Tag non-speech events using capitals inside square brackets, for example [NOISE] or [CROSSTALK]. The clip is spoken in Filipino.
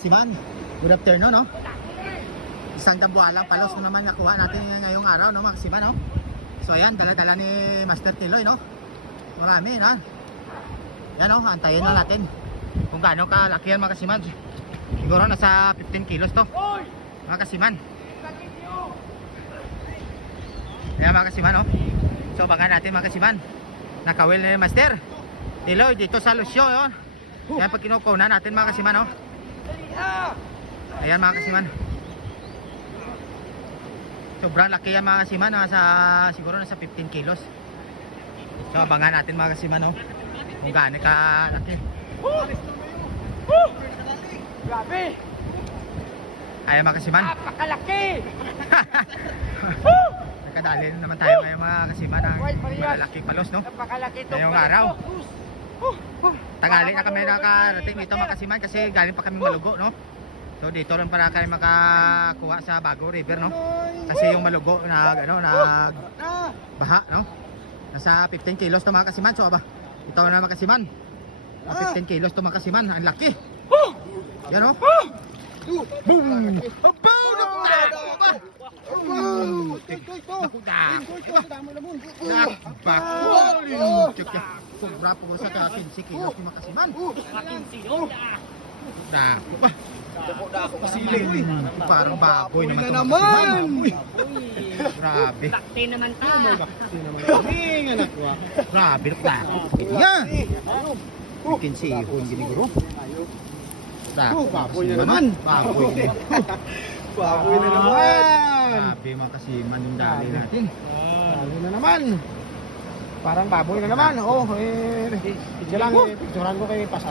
Kasiman, good afternoon, no? Isang dambualang palos na naman nakuha natin ngayong araw, no, mga kasiman, no? So ayan, dala-dala ni Master Tiloy, no? Marami, no? Yan, no? Antayin na natin kung gaano kalaki yan, mga kasiman. Siguro nasa 15 kilos to, mga kasiman. Ayan, mga kasiman, no? So, baka natin, mga kasiman. Nakawil ni Master. Tiloy, dito sa Lucio, no? Yan, pag kinukuha natin, mga kasiman, no? Ayan mga kasiman. Sobrang laki yan mga kasiman. Nasa, siguro nasa 15 kilos. So abangan natin mga kasiman. No? Kung gaano ka laki. Grabe! Ayan mga kasiman. Napakalaki! [LAUGHS] Nakadali na naman tayo ngayon mga kasiman. Ang White Marias. malaking palos. No? Napakalaki itong Ngayong palas araw. to. Tagali na kami nakarating dito mga kasiman kasi galing pa kami malugo. No? So dito lang para kayo makakuha sa Bago River. No? Kasi yung malugo nag, ano, nag baha, no? Nasa 15 kilos to mga kasiman. So, aba, ito na mga kasiman. Nasa 15 kilos to mga kasiman. Ang laki. Yan, oh. Boom! Abaw! Nakuda! Nakuda! Nakuda! Nakuda! Check yan. Sobra po sa 15 kilos to mga kasiman. Nakuda! Pasiling. Parang baboy naman to mga kasiman. Uy, Grabe. Lakti naman ta. Grabe na Yan. Bikin sihon gini guru. Grabe. Baboy na naman. Baboy. Baboy na naman! Grabe mga kasiman yung dali natin. Baboy na naman! Parang baboy na naman. Oh, eh, lang, eh, picturean ko kay Pasat